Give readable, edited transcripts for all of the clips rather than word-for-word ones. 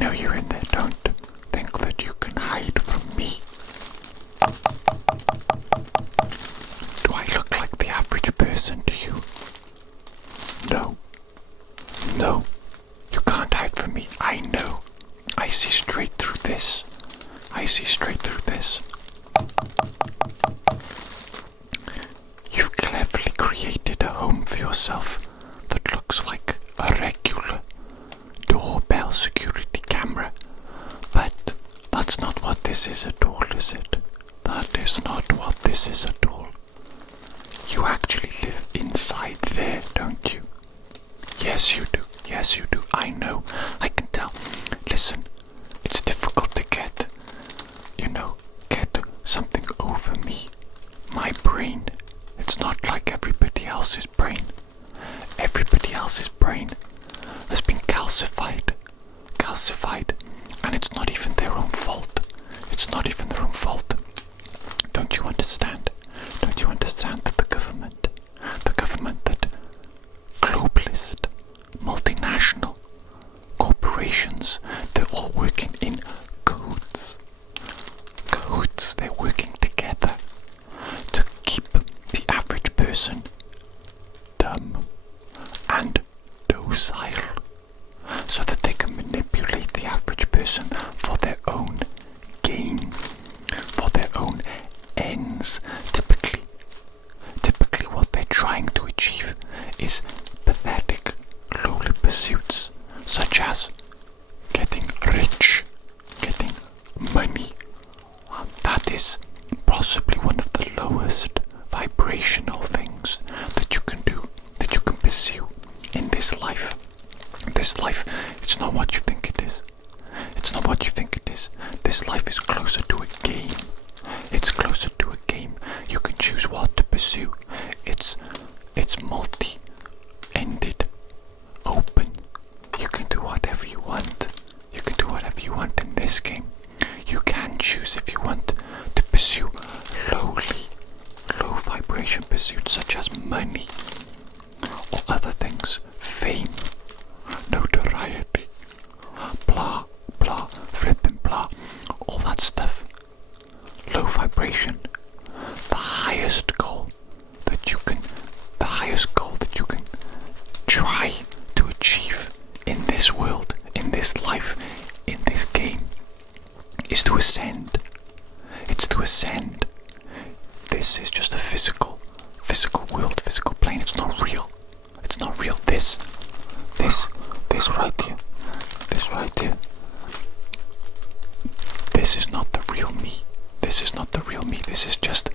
know you're in there. Don't think that you can hide from me. Do I look like the average person to you? No. No. You can't hide from me. I know. I see straight through this. I see straight through this. You've cleverly created a home for yourself that looks like a regular doorbell security camera. But that's not what this is at all, is it? That is not what this is at all. You actually live inside there, don't you? Yes, you do. Yes, you do. I know. I can tell. Listen, it's difficult to get something over me. My brain. It's not like everybody else's brain. Everybody else's brain has been calcified. And it's not even their own fault. It's not even their own fault. Don't you understand? Don't you understand that the government that globalist, multinational corporations, they're all working in codes. They're working together to keep the average person dumb and docile, so that they can manipulate the average person for their own gain, for their own ends. Typically what they're trying to achieve is pathetic, lowly pursuits, such as getting rich, getting money. That is possibly one of the lowest vibrational things that you can do, that you can pursue in this life. This life, it's not what you think it is. It's not what you think it is. This life is closer to a game. It's closer to a game. You can choose what to pursue. It's multi-ended, open. You can do whatever you want. You can do whatever you want in this game. You can choose if you want to pursue low vibration pursuits such as money or other things, fame, notoriety, blah, blah, flippin' blah, all that stuff. Low vibration, the highest goal that you can try to achieve in this world, in this life, in this game, is to ascend. It's to ascend. This is just a physical world, physical plane. It's not real. It's not real. This right here. This right here. This is not the real me. This is not the real me. This is just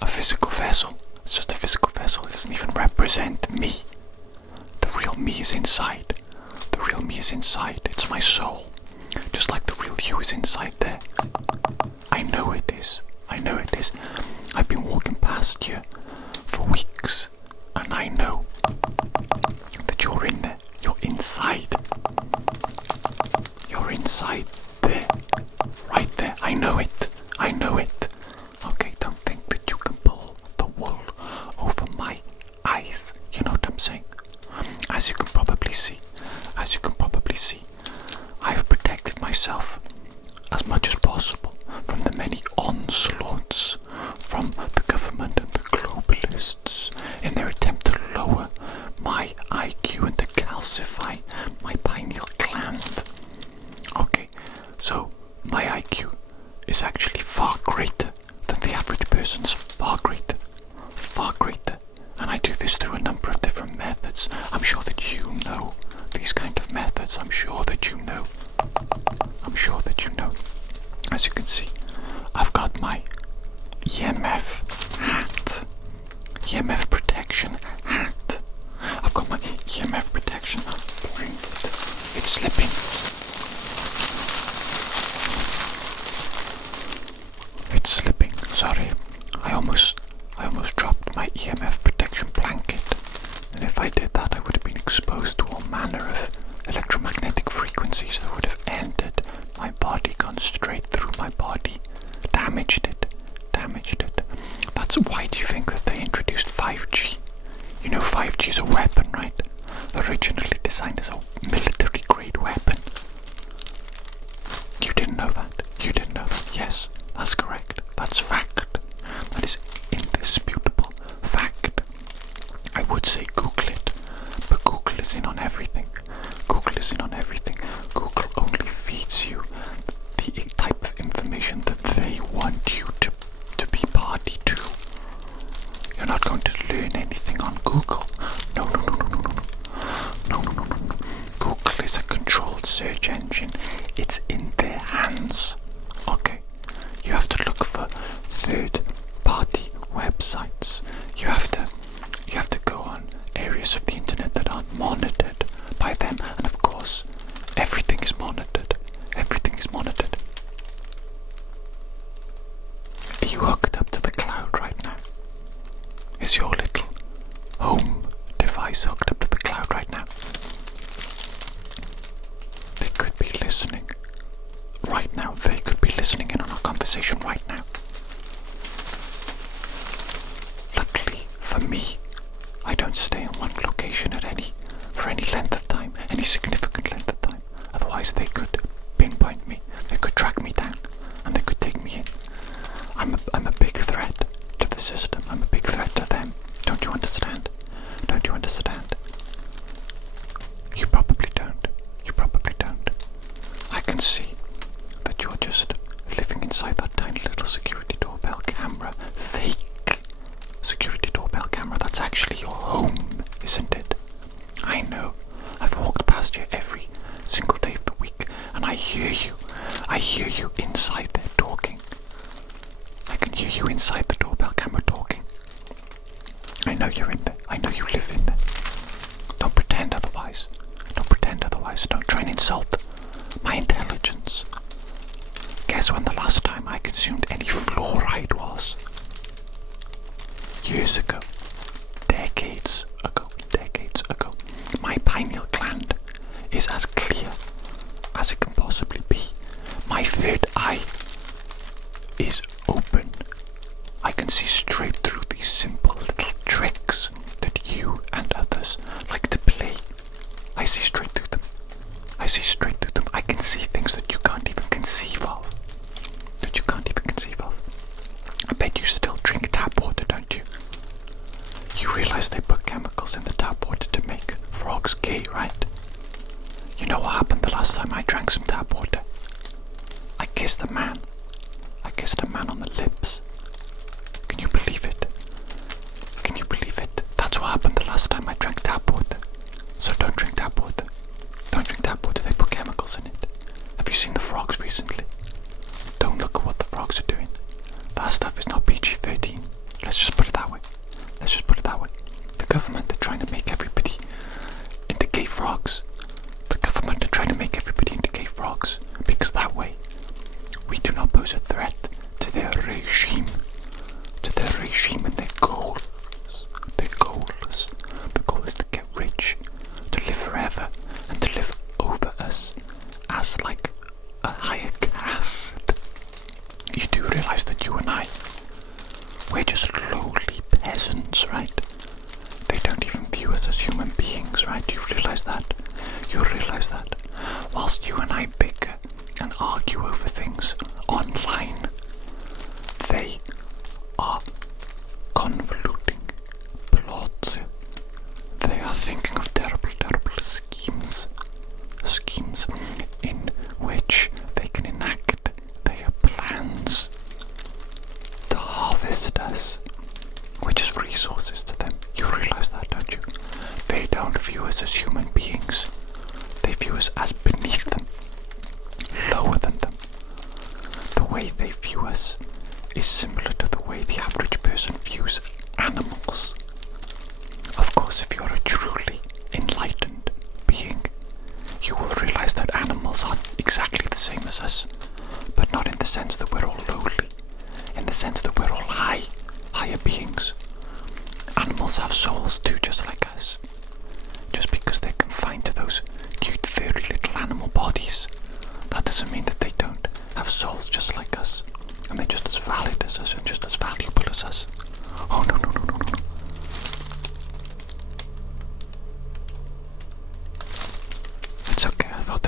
a physical vessel. It's just a physical vessel. It doesn't even represent me. The real me is inside. The real me is inside. It's my soul. Just like the real you is inside there. I know it is. I know it is. I've been walking past you for weeks, and I know that you're in there. You're inside. You're inside there. Right there. I know it. I know it. Okay, don't think that you can pull the wool over my eyes. You know what I'm saying? As you can probably see, I've protected myself as much as possible from the many onslaughts from the government and the globalists in their attempt to lower my IQ and to calcify my pineal gland. Okay, so my IQ is actually far greater than the average person's, far greater, and I do this through a number of different methods. I'm sure that you know these kind of methods. I'm sure that you know. As you can see, I've got my EMF hat, EMF protection hat. I've got my EMF protection blanket. It's slipping. It's slipping. Sorry, I almost dropped my EMF protection blanket. And if I did that, I would have been exposed to all manner of electromagnetic frequencies that would have entered my body, gone straight through my body, damaged it. That's why do you think that they introduced 5G? You know 5G is a weapon, right? Originally designed as a military grade grade weapon. You didn't know that. You didn't know that. Yes, that's correct. That's fact. That is indisputable fact. I would say Google it, but Google is in on everything. Google is in on everything. Google only feeds you the type of information that they want you to be party to. You're not going to learn anything on Google. No. No. Google is a controlled search engine. It's in their hands. Okay. You have to look for third-party websites. You have to go on areas of the internet that aren't monitored by them, and of course, everything is monitored. Everything is monitored. Are you hooked up to the cloud right now? Is your little home device hooked up to the cloud right now? They could be listening right now. They could be listening in on our conversation right now. Luckily for me, I don't stay in one location for any length of time, any significant length of time. Otherwise they could pinpoint me, they could track me down, and they could take me in. I'm a big threat to the system. I'm a big threat to them. Don't you understand? Don't you understand? You probably don't. You probably don't. I can see that you're just living inside that tiny little security doorbell camera. Fake security doorbell camera. That's actually your home, isn't it? I know. I've walked past you every single day of the week, and I hear you. I hear you inside there talking. I can hear you inside the doorbell camera talking. I know you're in there. I know you live in there. Don't pretend otherwise. Don't pretend otherwise. Don't try and insult my intelligence. Guess when the last time I consumed any fluoride was? Years ago. Decades ago. My pineal gland is as clear as it can possibly be. My third eye is open. I can see straight through these simple little tricks that you and others like to play. I see straight through them. I see straight through them. I can see things that you can't even conceive of. I bet you still drink tap water, don't you? You realize they put chemicals in the tap water to make frogs gay, right? You know what happened the last time I drank some tap water? I kissed a man. On the lips. Can you believe it? That's what happened the last time I drank tap water. So don't drink tap water. They put chemicals in it. Have you seen the frogs recently? Don't look at what the frogs are doing. That stuff is not PG-13. Let's just put it that way. The government are trying to make everybody into gay frogs. Because that way we do not pose a threat to their regime and their goals. The goal is to get rich, to live forever, and to live over us as like a higher caste. You do realize that you and I, we're just lowly peasants, right? They don't even view us as human beings, right? You realize that? Whilst you and I bicker and argue over things online, they are convoluting plots. They are thinking of terrible schemes in which they can enact their plans to harvest us, which is resources to them. You realize that, don't you? They don't view us as human beings. They view us as beneath them, lower than them. The way they view us is similar to the way the average person views animals. Of course, if you're a truly enlightened being, you will realize that animals are exactly the same as us, but not in the sense that we're all lowly, in the sense that we're all higher beings. Animals have souls too, just like us. Just because they're confined to those cute, furry little animal bodies, that doesn't mean that they don't have souls just like us. And they're just as valid as us and just as valuable as us. Oh, no. It's okay, I thought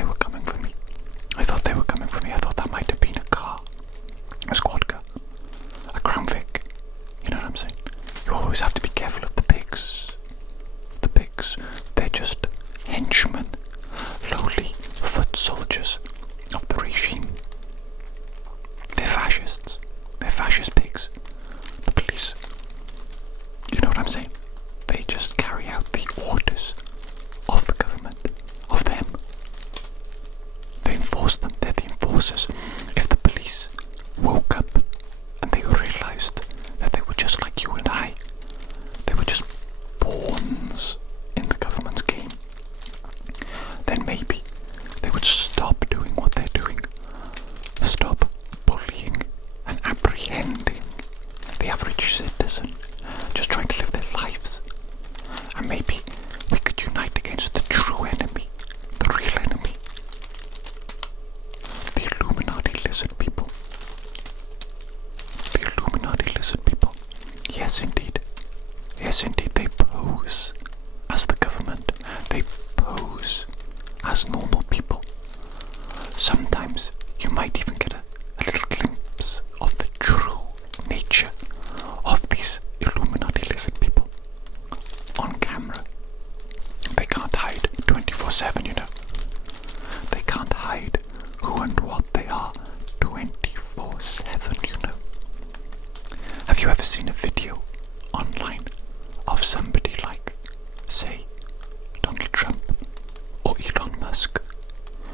as normal people. Sometimes you might even get a little glimpse of the true nature of these Illuminati lizard people on camera. They can't hide 24/7, you know. They can't hide who and what they are 24/7, you know. Have you ever seen a video online of somebody like, say, Donald Trump or Elon Musk,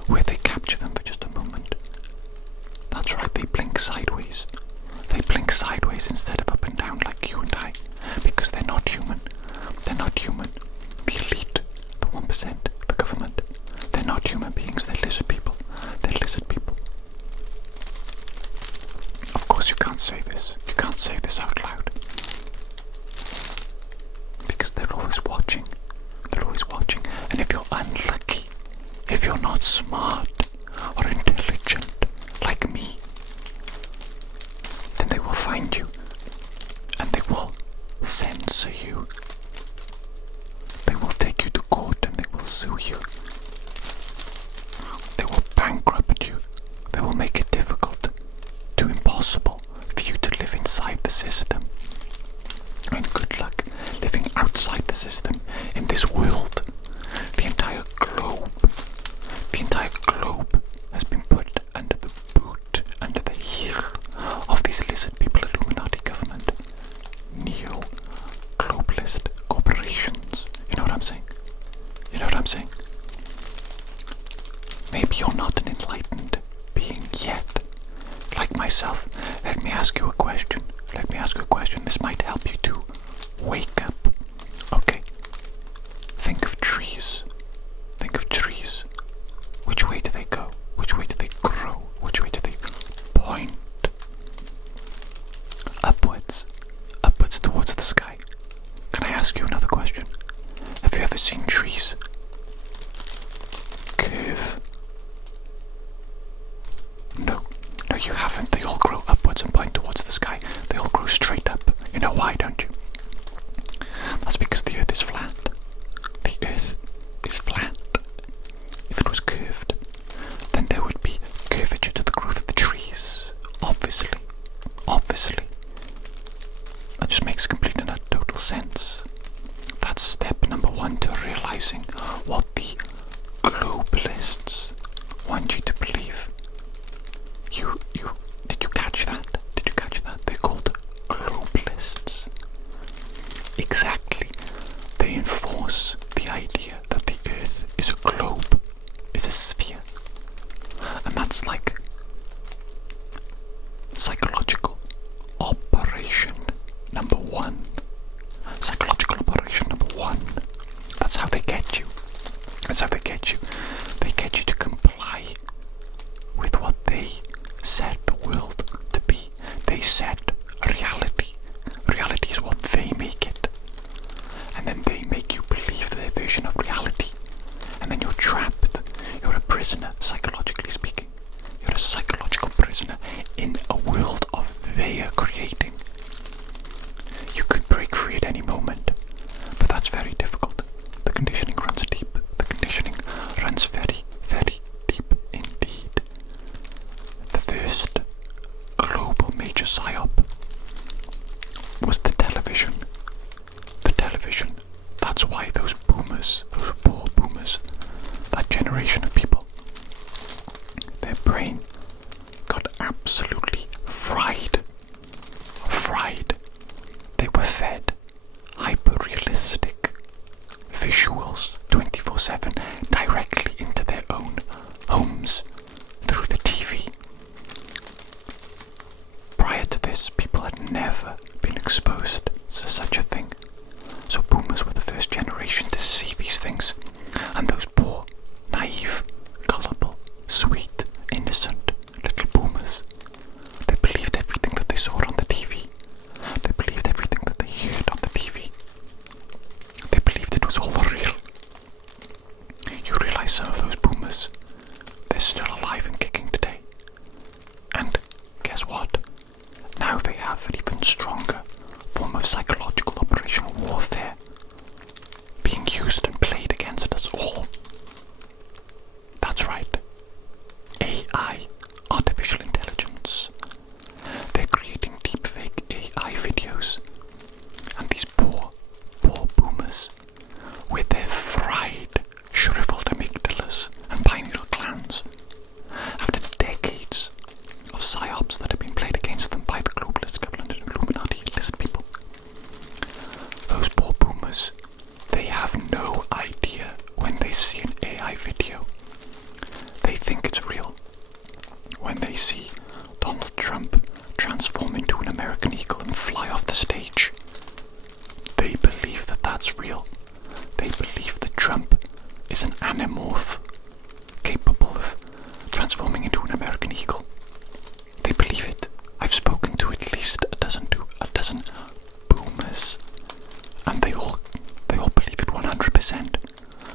where they capture them for just a moment? That's right, they blink sideways. They blink sideways instead of up and down like you and I, because they're not human. They're not human. The elite, the 1%, the government, they're not human beings, they're lizard people. They're lizard people. Of course you can't say this. You can't say this out loud. Because they're always watching. They're always watching. And if you're unlucky, if you're not smart or intelligent like me, then they will find you and they will censor you. They will take you to court and they will sue you. They will bankrupt you. They will make it difficult to impossible for you to live inside the system. And good luck living outside the system in this world. The entire globe has been put under the boot, under the heel of these lizard people, Illuminati government, neo-globalist corporations. You know what I'm saying? You know what I'm saying? Maybe you're not an enlightened being yet, like myself. Let me ask you a question. This might help you to wake up. Okay. Think of trees. Which way do they go? Which way do they grow? Which way do they point? Upwards towards the sky. Can I ask you another question? Have you ever seen trees curve? No, you haven't. They all grow upwards and point towards the sky. They all grow straight up. You know why, don't you? That's because the earth is flat. The earth is flat. If it was curved, then there would be curvature to the growth of the trees. Obviously. That just makes complete and total sense. That's step number 1 to realizing what the globalists want you to believe. Did you catch that? They're called globalists. Exactly. They enforce the idea that the earth is a globe, is a sphere. And that's like psychological operation number 1. Psychological operation number 1. That's how they get you. They get you to comply with what they set the world to be. They set reality. Reality is what they make it. And then they make you believe their version of reality. And then you're trapped. You're a prisoner, psychologically speaking. You're a psychological prisoner in a world of their creating. You could break free at any moment, but that's very difficult. The conditioning runs deep. The conditioning runs very, very deep indeed. The first global major psyop was the television. That's why those boomers, those poor boomers, that generation of people, their brain got absolutely fried. They were fed hyper-realistic visuals 24/7 directly into their own homes through the TV. Prior to this, people had never been exposed to such a thing. So boomers were the first generation to see these things, and those poor, naive see Donald Trump transform into an American eagle and fly off the stage. They believe that that's real. They believe that Trump is an animorph capable of transforming into an American eagle. They believe it. I've spoken to at least a dozen boomers, and they all believe it 100%.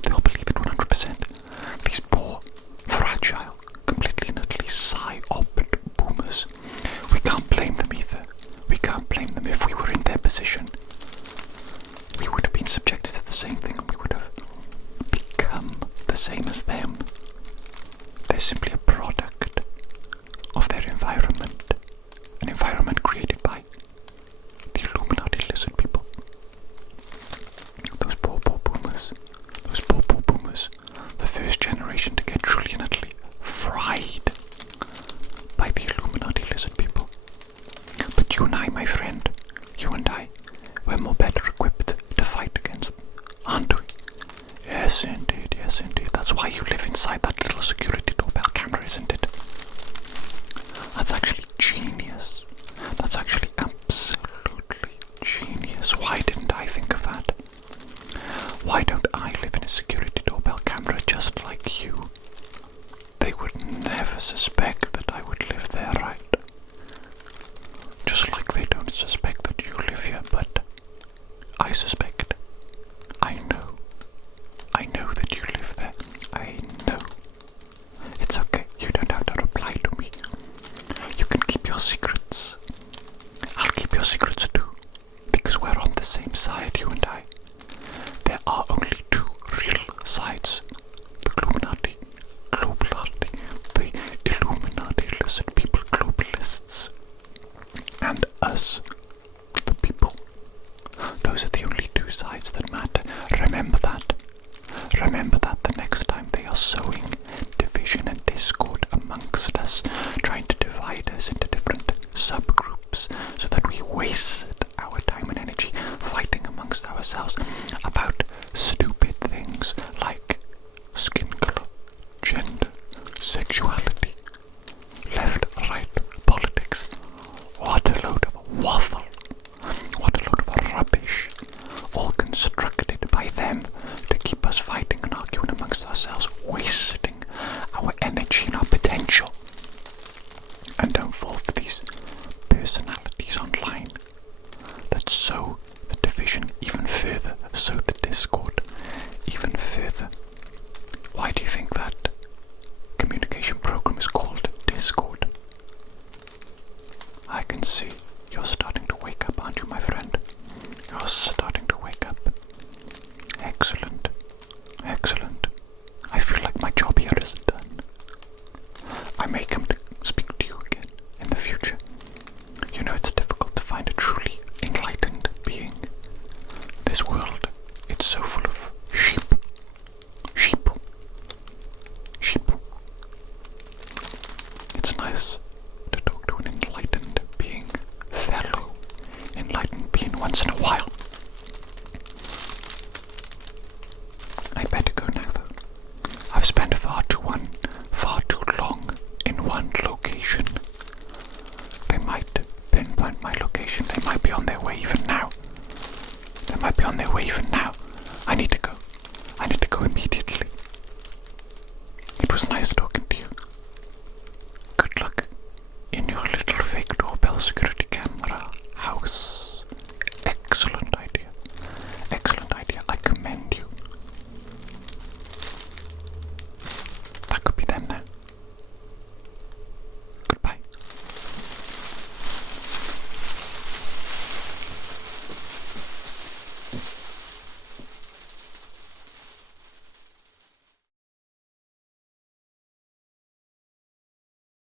They all believe it 100%. These poor, fragile, completely and utterly psyopic boomers. We can't blame them either. We can't blame them. If we were in their position, we would have been subjected to the same thing, and we would have become the same as them. They're simply a product of their environment, an environment created by the Illuminati lizard people. Those poor boomers, the first generation to get truly and utterly fried by the Illuminati lizard people. But you and I, my friend, you and I, we're more better equipped to fight against them, aren't we? Yes, indeed, yes, indeed. That's why you live inside that little security doorbell camera, isn't it? That's actually genius. That's actually absolutely genius. Why didn't I think of that? Why don't I live in a security doorbell camera just like you? They would never suspect that I would live there, right? Just like they don't suspect that you live here, but I suspect. I know that you live there. I know. It's okay. You don't have to reply to me. You can keep your secrets. I'll keep your secrets too, because we're on the same side, you and I. There are only two real sides. The Illuminati, the Illuminati lizard people, globalists, and us, the people. Those are the only two sides that matter. Remember that. Remember that the next time they are sowing division and discord amongst us, trying to divide us into different subgroups so that we waste our time and energy fighting amongst ourselves about stupid things like skin color, gender, sexuality, left, right, politics. What a load of waffle. What a load of rubbish. All constructed by them to keep us fighting and arguing amongst ourselves, wasting our energy and our potential. And don't fall for these personalities online that sow the division even further, sow the discord even further. Why do you think that communication program is called Discord? I can see you're starting to wake up, aren't you, my friend? You're starting to wake up. Excellent. Excellent. I feel like my job here is done. I may come to speak to you again in the future. You know, it's difficult to find a truly enlightened being. This world, it's so full of sheep. It's nice to talk to an enlightened being, fellow enlightened being once in a while. I better go now though. I've spent far too long in one location. They might pinpoint my location. They might be on their way even now. I need to go. Immediately. It was nice talking to you. Good luck in your little fake doorbell security camera house. Excellent.